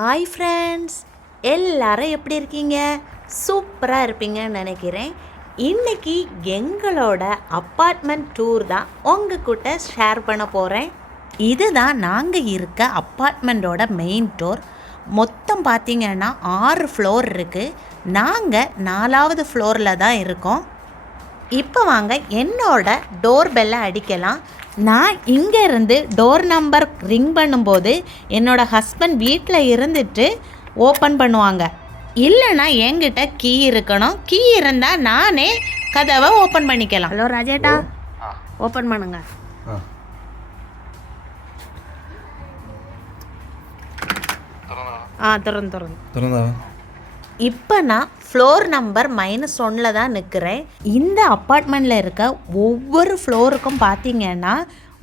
Hi friends எல்லாரும் எப்படி இருக்கீங்க? சூப்பராக இருப்பீங்கன்னு நினைக்கிறேன். இன்னைக்கு எங்களோட அப்பார்ட்மெண்ட் டூர் தான் உங்கள் கிட்ட ஷேர் பண்ண போகிறேன் இதுதான் நாங்கள் இருக்க அப்பார்ட்மெண்ட்டோட மெயின் டோர் மொத்தம் பார்த்தீங்கன்னா ஆறு ஃப்ளோர் இருக்குது நாங்கள் நாலாவது ஃப்ளோரில் தான் இருக்கோம். இப்போ வாங்க என்னோட டோர் பெல்லை அடிக்கலாம். நான் இங்கே இருந்து டோர் நம்பர் ரிங் பண்ணும்போது என்னோட ஹஸ்பண்ட் வீட்டில் இருந்துட்டு ஓப்பன் பண்ணுவாங்க. இல்லைன்னா என்கிட்ட கீ இருக்கணும். கீ இருந்தால் நானே கதவை ஓப்பன் பண்ணிக்கலாம். ஹலோ ராஜேட்டா. ஓப்பன் பண்ணுங்க. ஆ. ஆ திறந்து திறந்து. திறந்தா இப்போ நான் ஃப்ளோர் நம்பர் மைனஸ் ஒன்னில் தான் நிற்கிறேன் இந்த அப்பார்ட்மெண்ட்டில் இருக்க ஒவ்வொரு ஃப்ளோருக்கும் பார்த்தீங்கன்னா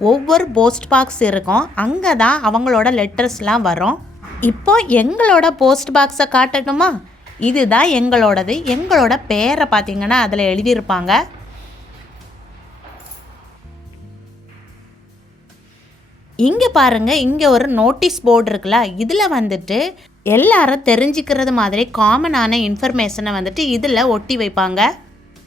ஒவ்வொரு போஸ்ட் பாக்ஸ் இருக்கும். அங்கே தான் அவங்களோட லெட்டர்ஸ்லாம் வரும். இப்போ எங்களோட போஸ்ட் பாக்ஸை காட்டட்டுமா? இதுதான் எங்களோடது. எங்களோட பேரை பார்த்தீங்கன்னா அதில் எழுதியிருப்பாங்க. இங்கே பாருங்க இங்கே ஒரு நோட்டீஸ் போர்டு இருக்குல்ல இதில் வந்துட்டு எல்லாரும் தெரிஞ்சுக்கிறது மாதிரி காமனான இன்ஃபர்மேஷனை வந்துட்டு இதில் ஒட்டி வைப்பாங்க.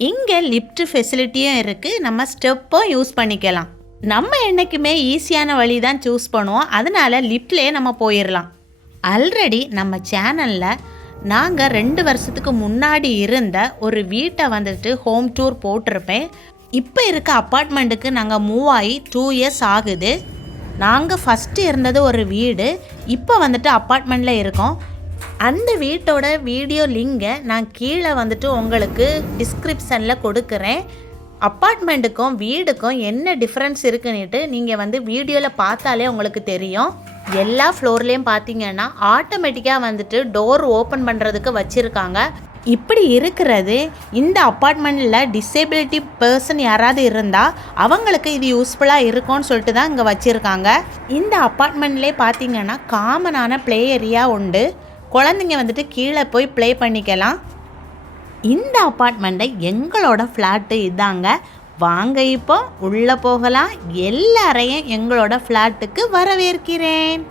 இங்கே லிஃப்ட் ஃபெசிலிட்டியும் இருக்குது நம்ம ஸ்டெப்பும் யூஸ் பண்ணிக்கலாம். நம்ம என்றைக்குமே ஈஸியான வழி தான் சூஸ் பண்ணுவோம் அதனால் லிஃப்ட்லேயே நம்ம போயிடலாம் ஆல்ரெடி நம்ம சேனலில் நாங்கள் ரெண்டு வருஷத்துக்கு முன்னாடி இருந்த ஒரு வீட்டை வந்துட்டு ஹோம் டூர் போட்டிருப்பேன். இப்போ இருக்க அப்பார்ட்மெண்ட்டுக்கு நாங்கள் மூவ் ஆகி டூ இயர்ஸ் ஆகுது. நாங்கள் ஃபஸ்ட்டு இருந்தது ஒரு வீடு இப்போ வந்துட்டு அப்பார்ட்மெண்ட்டில் இருக்கோம். அந்த வீட்டோட வீடியோ லிங்கை நான் கீழே வந்துட்டு உங்களுக்கு டிஸ்கிரிப்ஷனில் கொடுக்குறேன். அப்பார்ட்மெண்ட்டுக்கும் வீடுக்கும் என்ன டிஃப்ரென்ஸ் இருக்குன்னுட்டு நீங்கள் வந்து வீடியோவில் பார்த்தாலே உங்களுக்கு தெரியும். எல்லா ஃப்ளோர்லேயும் பார்த்தீங்கன்னா ஆட்டோமேட்டிக்காக வந்துட்டு டோர் ஓப்பன் பண்ணுறதுக்கு வச்சுருக்காங்க. இப்படி இருக்கிறது இந்த அப்பார்ட்மெண்ட்டில் டிசேபிலிட்டி பர்சன் யாராவது இருந்தால் அவங்களுக்கு இது யூஸ்ஃபுல்லாக இருக்கும்னு சொல்லிட்டு தான் இங்கே வச்சுருக்காங்க. இந்த அப்பார்ட்மெண்ட்லேயே பார்த்தீங்கன்னா காமனான ப்ளே ஏரியா உண்டு. குழந்தைங்க வந்துட்டு கீழே போய் ப்ளே பண்ணிக்கலாம். இந்த அப்பார்ட்மெண்ட்டை எங்களோட ஃப்ளாட்டு இதாங்க. வாங்க இப்போ உள்ளே போகலாம். எல்லாரையும் எங்களோட ஃப்ளாட்டுக்கு வரவேற்கிறேன்.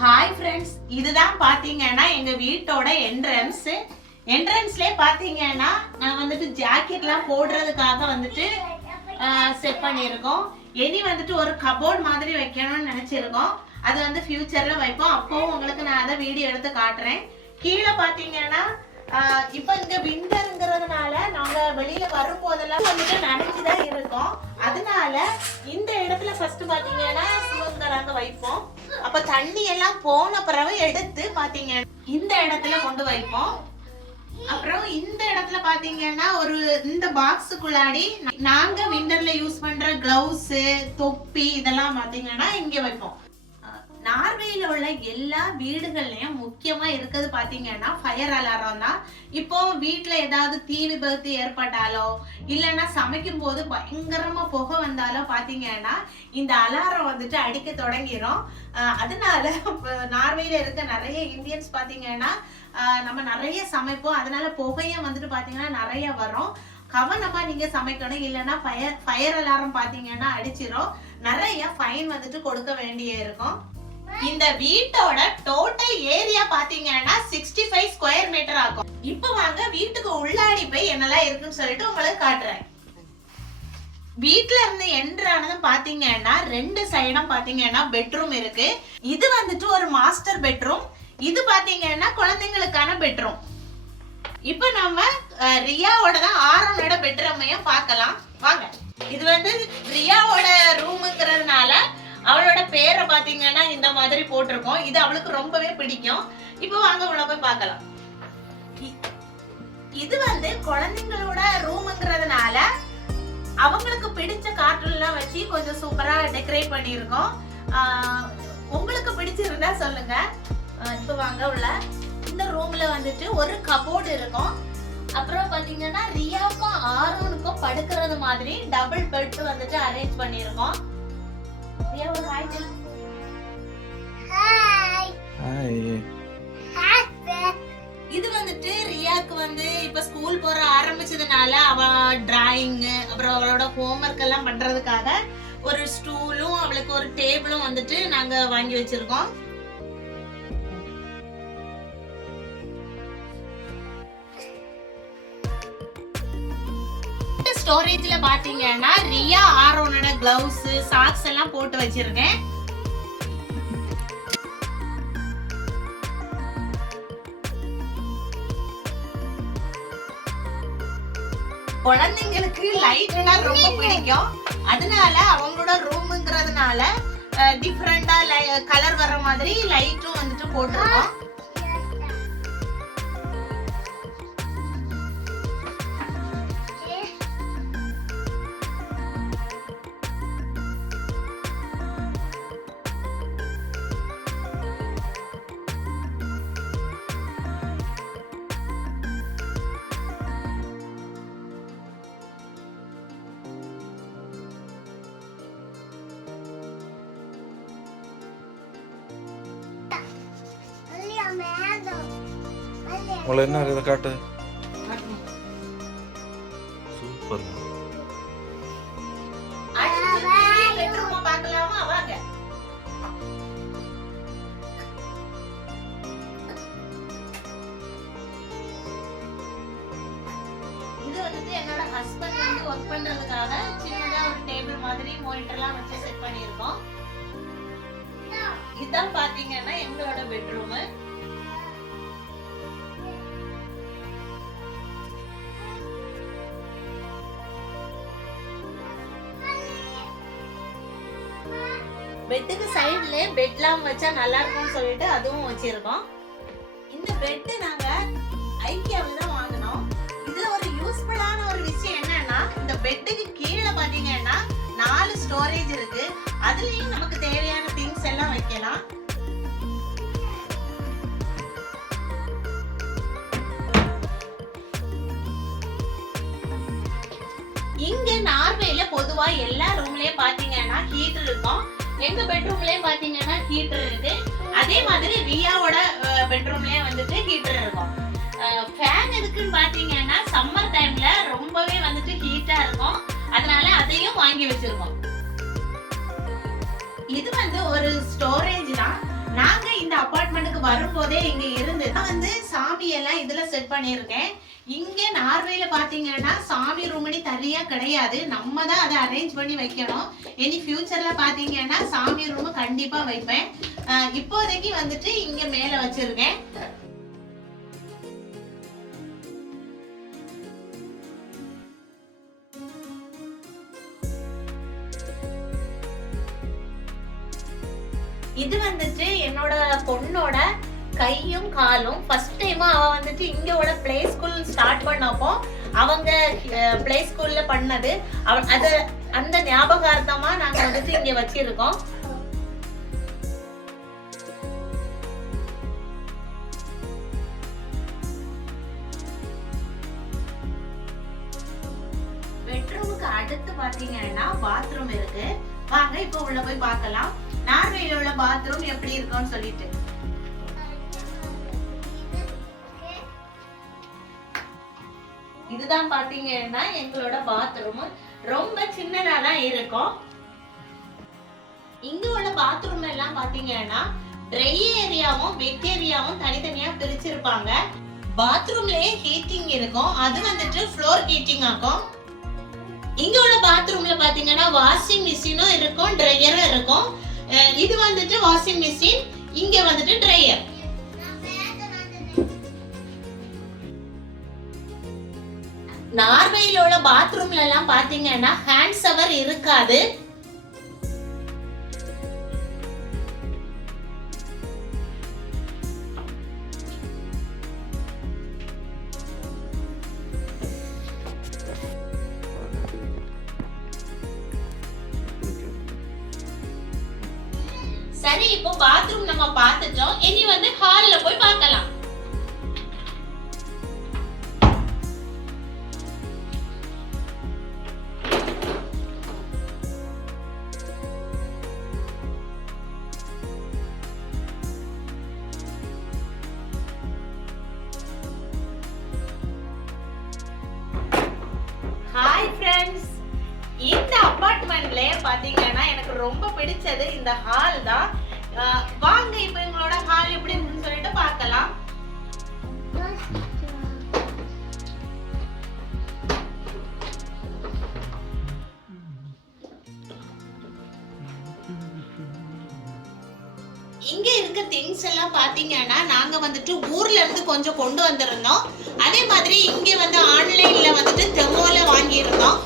ஹாய் ஃப்ரெண்ட்ஸ் இதுதான் பார்த்தீங்கன்னா எங்கள் வீட்டோட என்ட்ரன்ஸு என்ட்ரன்ஸ்லே பார்த்தீங்கன்னா நான் வந்துட்டு ஜாக்கெட்லாம் போடுறதுக்காக வந்துட்டு செட் பண்ணியிருக்கோம். இனி வந்துட்டு ஒரு கபோர்ட் மாதிரி வைக்கணும்னு நினச்சிருக்கோம். அது வந்து ஃப்யூச்சரில் வைப்போம். அப்போவும் உங்களுக்கு நான் அதை வீடியோ எடுத்து காட்டுறேன். கீழே பார்த்தீங்கன்னா இப்போ இங்கே விண்டருங்கிறதுனால நாங்கள் வெளியில் வரும்போதெல்லாம் வந்துட்டு நனைஞ்சு தான் இருக்கோம். அதனால இந்த இடத்துல ஃபஸ்ட்டு பார்த்தீங்கன்னா சிவங்கராங்க வைப்போம். அப்ப தண்ணி எல்லாம் போன பிறகு எடுத்து பாத்தீங்க. இந்த இடத்துல கொண்டு வைப்போம். அப்புறம் இந்த இடத்துல பாத்தீங்கன்னா ஒரு இந்த பாக்ஸுக்குள்ளாடி நாங்க விண்டர்ல யூஸ் பண்ற கிளவுஸ் தொப்பி இதெல்லாம் பாத்தீங்கன்னா இங்க வைப்போம். நார்வேயில் உள்ள எல்லா வீடுகள்லையும் முக்கியமாக இருக்கிறது பார்த்தீங்கன்னா ஃபயர் அலாரம் தான். இப்போ வீட்டில் ஏதாவது தீ விபத்து ஏற்பட்டாலோ இல்லைன்னா சமைக்கும் போது பயங்கரமாக புகை வந்தாலோ பார்த்தீங்கன்னா இந்த அலாரம் வந்துட்டு அடிக்க தொடங்கிரும். அதனால நார்வேயில் இருக்க நிறைய இந்தியன்ஸ் பார்த்தீங்கன்னா நம்ம நிறைய சமைப்போம். அதனால புகையும் வந்துட்டு பார்த்தீங்கன்னா நிறைய வரும். கவனமா நீங்க சமைக்கணும். இல்லைன்னா ஃபயர் ஃபயர் அலாரம் பார்த்தீங்கன்னா அடிச்சிடும் நிறைய ஃபைன் வந்துட்டு கொடுக்க வேண்டிய இருக்கும் இந்த வீட்டோட டோட்டல் ஏரியா பாத்தீங்கன்னா சிக்ஸ்டி ஃபைவ் ஸ்கொயர் மீட்டர் ஆகும். இப்போ வாங்க வீட்டுக்கு உள்ளாடி போய் என்னெல்லாம் இருக்குன்னு சொல்லிட்டு உங்களுக்கு காட்டுறேன். வீட்ல இருந்து என்ட்ரு ஆனதும் பாத்தீங்கன்னா ரெண்டு சைடும் பாத்தீங்கன்னா பெட்ரூம் இருக்கு. இது வந்துட்டு ஒரு மாஸ்டர் பெட்ரூம் இது பாத்தீங்கன்னா குழந்தைங்களுக்கான பெட்ரூம் இப்போ நம்ம அஹ், ரியாவோட தான் ஆரோனோட பெட்ரூமையும் பார்க்கலாம். வாங்க. இது வந்து ரியாவோட ரூமுங்கிறதுனால அவளோட பேரை பாத்தீங்கன்னா இந்த மாதிரி போட்டிருக்கோம். இது அவளுக்கு ரொம்பவே பிடிக்கும். இப்போ வாங்க உள்ள போய் பார்க்கலாம். இ- இது வந்து குழந்தைங்களோட ரூமுங்கிறதுனால அவங்களுக்கு பிடிச்ச கார்ட்டூன்லாம் வச்சு கொஞ்சம் சூப்பரா டெக்கரேட் பண்ணியிருக்கோம். உங்களுக்கு பிடிச்சிருந்தா சொல்லுங்க. இப்போ வாங்க உள்ள. இந்த ரூம்ல வந்துட்டு ஒரு கபோர்டு இருக்கும். அப்புறம் பாத்தீங்கன்னா ரியாவுக்கும் ஆரோனுக்கும் படுக்கிறது மாதிரி டபுள் பெட் வந்துட்டு அரேஞ்ச் பண்ணியிருக்கோம். ரியா ஒரு ஹாய் சொல்லு ஹாய் இது வந்துட்டு ரியாக்கு வந்து இப்ப ஸ்கூல் போற ஆரம்பிச்சதுனால அவ டிராயிங் அப்புறம் அவளோட ஹோம்ஒர்க் எல்லாம் பண்றதுக்காக ஒரு ஸ்டூலும் அவளுக்கு ஒரு டேபிளும் வந்துட்டு நாங்க வாங்கி வச்சிருக்கோம். ஸ்டோரேஜ்ல பாத்தீங்கன்னா ரியா ஆரோனோட கிளவுஸ் சாக்ஸ் எல்லாம் போட்டு வச்சிருக்கேன். குழந்தைங்களுக்கு லைட்னா ரொம்ப பிடிக்கும். அதனால அவங்களோட ரூமுங்கிறதுனால டிஃப்ரெண்டா கலர் வர மாதிரி லைட்டும் வந்துட்டு போட்டிருக்கோம். உங்களை என்ன இதை காட்டு? சூப்பர் பெட்ரூம் பார்க்கலாமா வாங்க இது வந்துட்டு என்னோட ஹஸ்பண்ட் வந்து ஒர்க் பண்றதுக்காக சின்னதா ஒரு டேபிள் மாதிரி மானிட்டர்லாம் வச்சு செட் பண்ணியிருக்கோம். இதான் பாத்தீங்கன்னா எங்களோட பெட்ரூம் பெட்டுக்கு சைடில் பெட்லாம் வச்சா நல்லா இருக்கும்னு சொல்லிட்டு அதுவும் வச்சிருக்கோம். இந்த பெட்டு நாங்க ஐக்கியாவில் தான் வாங்கினோம். இதில் ஒரு யூஸ்ஃபுல்லான ஒரு விஷயம் என்னன்னா இந்த பெட்டுக்கு கீழே பார்த்தீங்கன்னா நாலு ஸ்டோரேஜ் இருக்கு. அதுலயும் நமக்கு தேவையான திங்ஸ் எல்லாம் வைக்கலாம். இங்க நார்வேல பொதுவா எல்லா ரூம்லயும் பாத்தீங்கன்னா ஹீட்டர் இருக்கும். எங்க பெட்ரூம்லயே பாத்தீங்கன்னா ஹீட்டர் இருக்கு. அதே மாதிரி ரியாவோட பெட்ரூம்லயே வந்துட்டு ஹீட்டர் இருக்கும். ஃபேன் எதுக்குன்னு பாத்தீங்கன்னா சம்மர் டைம்ல ரொம்பவே வந்துட்டு ஹீட்டா இருக்கும். அதனால அதையும் வாங்கி வச்சிருக்கோம். இது வந்து ஒரு ஸ்டோரேஜ் தான். நாங்க இந்த அபார்ட்மெண்ட்டுக்கு வரும்போதே இங்க இருந்து வந்து சாமி எல்லாம் இதுல செட் பண்ணியிருக்கேன். இங்க நார்வேல பாத்தீங்கன்னா சாமி ரூம்னு தனியா கிடையாது. நம்ம தான் அதை அரேஞ்ச் பண்ணி வைக்கணும். இனி ஃபியூச்சர்ல பாத்தீங்கன்னா சாமி ரூம் கண்டிப்பா வைப்பேன். இப்போதைக்கு வந்துட்டு இங்க மேல வச்சிருக்கேன். இது வந்துட்டு என்னோட பொண்ணோட கையும் காலும். ஃபர்ஸ்ட் டைம் அவ வந்துட்டு இங்கோட பிளே ஸ்கூல் ஸ்டார்ட் பண்ணப்போ அவங்க பிளே ஸ்கூல்ல பண்ணது. அவ அது அந்த ஞாபகார்த்தமா நாங்க வந்துட்டு இங்க வச்சிருக்கோம். பெட்ரூமுக்கு அடுத்து பாத்தீங்கன்னா பாத்ரூம் இருக்கு. வாங்க இப்போ உள்ள போய் பார்க்கலாம். நார்வேல உள்ள பாத்ரூம் எப்படி இருக்கும்னு சொல்லிட்டு. இதுதான் பாத்தீங்கன்னா எங்களோட பாத்ரூம் ரொம்ப சின்னதா தான் இருக்கும். இங்க உள்ள பாத்ரூம் எல்லாம் பாத்தீங்கன்னா ட்ரை ஏரியாவும் வெட் ஏரியாவும் தனித்தனியா பிரிச்சிருப்பாங்க. பாத்ரூம்லயே ஹீட்டிங் இருக்கும். அது வந்துட்டு ஃப்ளோர் ஹீட்டிங் ஆகும் இங்க உள்ள பாத்ரூம்ல பாத்தீங்கன்னா வாஷிங் மிஷினும் இருக்கும் ட்ரையரும் இருக்கும். இது வந்துட்டு வாஷிங் மிஷின் இங்க வந்துட்டு ட்ரையர் நார்வேயில் உள்ள பாத்ரூம்ல எல்லாம் பாத்தீங்கன்னா ஹேண்ட் ஷவர் இருக்காது. பிடிச்சது இந்த ஹால் தான். வாங்க இப்போ எங்களோட ஹால் எப்படி இருக்குன்னு சொல்லிட்டு பார்க்கலாம். இங்க இருக்க திங்ஸ் எல்லாம் பாத்தீங்கன்னா நாங்க வந்துட்டு ஊர்ல இருந்து கொஞ்சம் கொண்டு வந்திருந்தோம். அதே மாதிரி இங்க வந்து ஆன்லைன்ல வந்துட்டு தெமோல வாங்கியிருந்தோம்.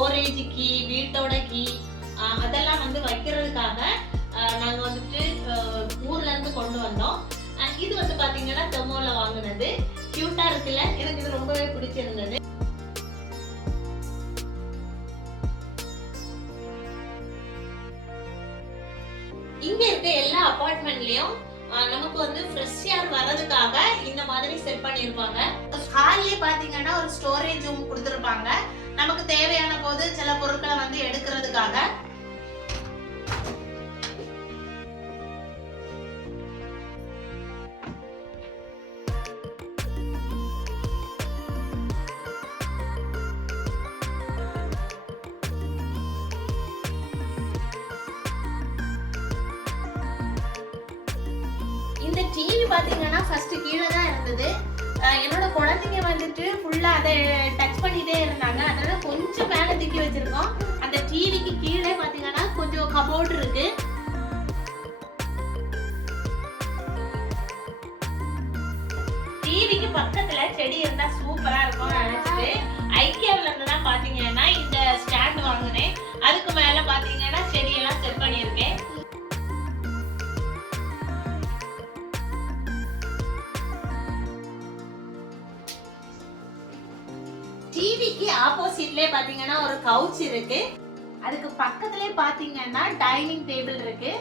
ஸ்டோரேஜ் கீ வீட்டோட கீ அதெல்லாம் வந்து வைக்கிறதுக்காக நாங்கள் நாங்க வந்துட்டு ஊர்ல இருந்து கொண்டு வந்தோம். அஹ் இது வந்து பாத்தீங்கன்னா தெமோவில் வாங்குனது. கியூட்டா இருக்குல்ல? எனக்கு இது ரொம்பவே பிடிச்சிருந்தது. இங்க இருக்க எல்லா அபார்ட்மெண்ட்லயும் நமக்கு வந்து ஃப்ரெஷ் ஏர் வர்றதுக்காக இந்த மாதிரி செட் பண்ணிருப்பாங்க. ஹால்லே பாத்தீங்கன்னா ஒரு ஸ்டோரேஜ் ரூம் கொடுத்துருப்பாங்க. நமக்கு தேவையான போது சில பொருட்களை வந்து எடுக்கிறதுக்காக இந்த டிவி பாத்தீங்கன்னா ஃபர்ஸ்ட் கீழே தான் இருந்தது. என்னோட குழந்தைங்க வந்துட்டு ஃபுல்லா அதை டச் பண்ணிட்டே இருந்தாங்க. அதனால கொஞ்சம் மேலே தூக்கி வச்சிருக்கோம். அந்த டிவிக்கு கீழே பாத்தீங்கன்னா கொஞ்சம் கபோர்டு இருக்கு. டிவிக்கு பக்கத்துல செடி இருந்தா சூப்பரா இருக்கும்னு நினைச்சிட்டு ஐக்கியாவில இருந்து தான் பாத்தீங்கன்னா கவுச் இருக்கு. அதுக்கு பக்கத்துலயே பாத்தீங்கன்னா டைனிங் டேபிள் இருக்கு.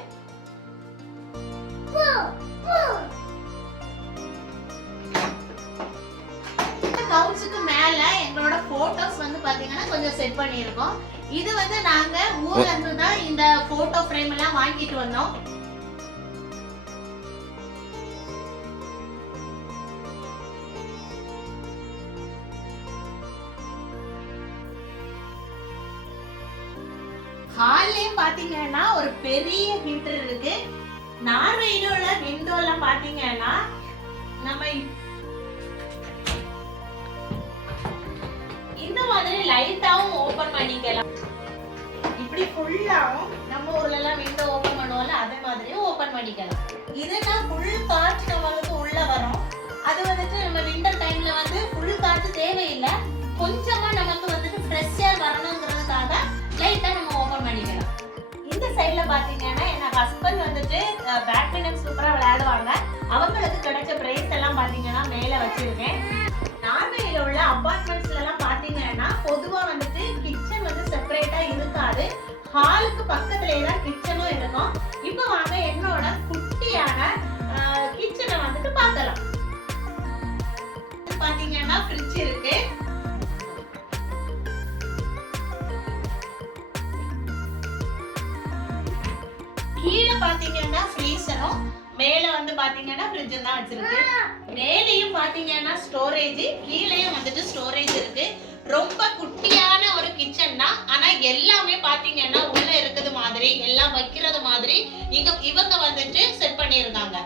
இந்த கவுச்சுக்கு மேல எங்களோட போட்டோஸ் வந்து பாத்தீங்கன்னா கொஞ்சம் செட் பண்ணியிருக்கோம். இது வந்து நாங்க ஊர்ல இருந்து தான் இந்த போட்டோ ஃப்ரேம் எல்லாம் வாங்கிட்டு வந்தோம். பெரிய ஹீட்டர் இருக்கு. நார்வேல உள்ள விண்டோல பாத்தீங்கன்னா நம்ம இந்த மாதிரி லைட்டாவும் ஓபன் பண்ணிக்கலாம். இப்படி ஃபுல்லாவும் நம்ம ஊர்ல எல்லாம் விண்டோ ஓபன் பண்ணுவோம்ல அதே மாதிரியும் ஓபன் பண்ணிக்கலாம். இதுனா ஃபுல் காற்று நம்மளுக்கு உள்ள வரும். அது வந்துட்டு நம்ம விண்டர் டைம்ல வந்து ஃபுல் காற்று தேவையில்லை. கொஞ்சமா நமக்கு வந்துட்டு ஃப்ரெஷ்ஷா வரணுங்கிறதுக்காக லைட்டா நம்ம சைடில் பாத்தீங்கன்னா என் ஹஸ்பண்ட் வந்துட்டு பேட்மிண்டன் சூப்பரா விளையாடுவாங்க. அவங்களுக்கு கிடைச்ச பிரைஸ் எல்லாம் பாத்தீங்கன்னா மேல வச்சிருக்கேன். நார்வேல உள்ள அபார்ட்மெண்ட்ஸ்ல எல்லாம் பாத்தீங்கன்னா பொதுவா வந்துட்டு கிச்சன் வந்து செப்பரேட்டா இருக்காது. ஹாலுக்கு பக்கத்துலயே தான் கிச்சனும் இருக்கும். இப்போ வாங்க என்னோட குட்டியான கிச்சனை வந்துட்டு பார்க்கலாம். பாத்தீங்கன்னா ஃப்ரிட்ஜ் இருக்கு. பாத்தீங்கன்னா ஃப்ரிட்ஜ் தான் வச்சிருக்கு. மேலேயும் பாத்தீங்கன்னா ஸ்டோரேஜ் கீழேயும் வந்துட்டு ஸ்டோரேஜ் இருக்கு. ரொம்ப குட்டியான ஒரு கிச்சன் தான். ஆனா எல்லாமே பாத்தீங்கன்னா உள்ள இருக்கிறது மாதிரி எல்லாம் வைக்கிறது மாதிரி இங்க இவங்க வந்துட்டு செட் பண்ணியிருக்காங்க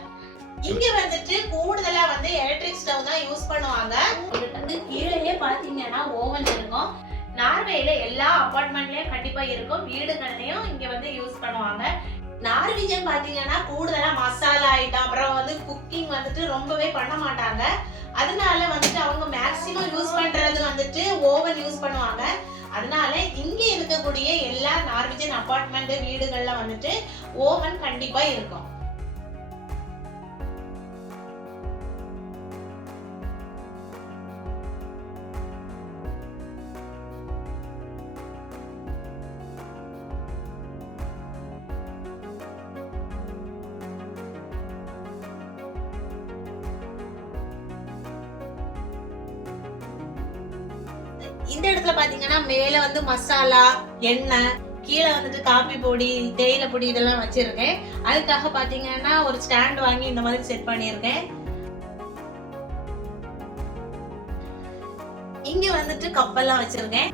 இங்க வந்துட்டு கூடுதலா வந்து எலக்ட்ரிக் ஸ்டவ் தான் யூஸ் பண்ணுவாங்க. வந்து கீழேயே பாத்தீங்கன்னா ஓவன் இருக்கும். நார்வேல எல்லா அப்பார்ட்மெண்ட்லயும் கண்டிப்பா இருக்கும். வீடுகள்லயும் இங்க வந்து யூஸ் பண்ணுவாங்க. நார்வீஜன் பார்த்தீங்கன்னா கூடுதலாக மசாலா ஐட்டம் அப்புறம் வந்து குக்கிங் வந்துட்டு ரொம்பவே பண்ண மாட்டாங்க. அதனால வந்துட்டு அவங்க மேக்சிமம் யூஸ் பண்ணுறது வந்துட்டு ஓவன் யூஸ் பண்ணுவாங்க. அதனால இங்கே இருக்கக்கூடிய எல்லா நார்வீஜன் அப்பார்ட்மெண்ட்டு வீடுகளில் வந்துட்டு ஓவன் கண்டிப்பாக இருக்கும். மேல வந்து மசாலா எண்ணெய் கீழே வந்துட்டு காபி பொடி தேயிலை பொடி இதெல்லாம் வச்சிருக்கேன். அதுக்காக பாத்தீங்கன்னா ஒரு ஸ்டாண்ட் வாங்கி இந்த மாதிரி செட் பண்ணியிருக்கேன். இங்க வந்துட்டு கப்பெல்லாம் வச்சிருக்கேன்.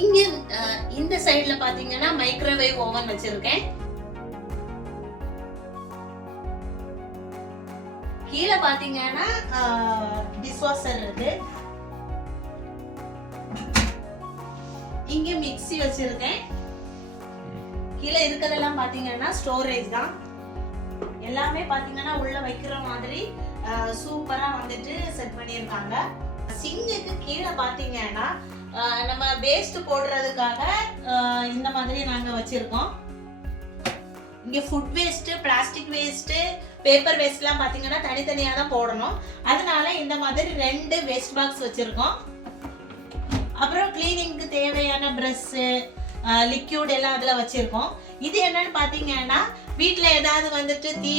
இங்க இந்த சைடுல பாத்தீங்கன்னா மைக்ரோவேவ் ஓவன் வச்சிருக்கேன். கீழே பாத்தீங்கன்னா டிஷ்வாஷர் இருக்கு. இங்க மிக்ஸி வச்சிருக்கேன். கீழே இருக்கிறதெல்லாம் பாத்தீங்கன்னா ஸ்டோரேஜ் தான். எல்லாமே பாத்தீங்கன்னா உள்ள வைக்கிற மாதிரி சூப்பரா வந்துட்டு செட் பண்ணியிருக்காங்க. சிங்குக்கு கீழே பாத்தீங்கன்னா நம்ம வேஸ்ட் போடுறதுக்காக இந்த மாதிரி நாங்க வச்சிருக்கோம். இங்க food waste plastic waste paper வேஸ்ட்லாம் பாத்தீங்கன்னா தனித்தனியா தான் போடணும். அதனால இந்த மாதிரி ரெண்டு வேஸ்ட் பாக்ஸ் வச்சிருக்கோம். அப்புறம் கிளீனிங்க்கு தேவையான ப்ரஷ்ஷு லிக்யூட் எல்லாம் அதில் வச்சுருக்கோம். இது என்னன்னு பார்த்தீங்கன்னா வீட்டில் ஏதாவது வந்துட்டு தீ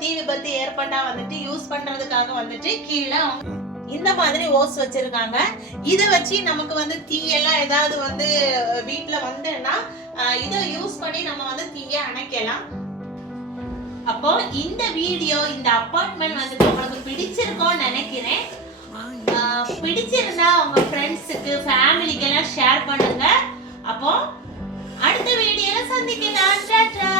தீ விபத்து ஏற்பட்டால் வந்துட்டு யூஸ் பண்ணுறதுக்காக வந்துட்டு கீழே அவங்க இந்த மாதிரி ஓஸ் வச்சிருக்காங்க. இதை வச்சு நமக்கு வந்து தீயெல்லாம் ஏதாவது வந்து வீட்டில் வந்துன்னா இதை யூஸ் பண்ணி நம்ம வந்து தீயை அணைக்கலாம். அப்போ இந்த வீடியோ இந்த அப்பார்ட்மெண்ட் வந்துட்டு உங்களுக்கு பிடிச்சிருக்கோன்னு நினைக்கிறேன். பிடிச்சிருந்தா உங்க ஃப்ரெண்ட்ஸுக்கு ஃபேமிலிக்கு எல்லாம் ஷேர் பண்ணுங்க. அப்போ அடுத்த வீடியோல சந்திக்கலாம். டாடா.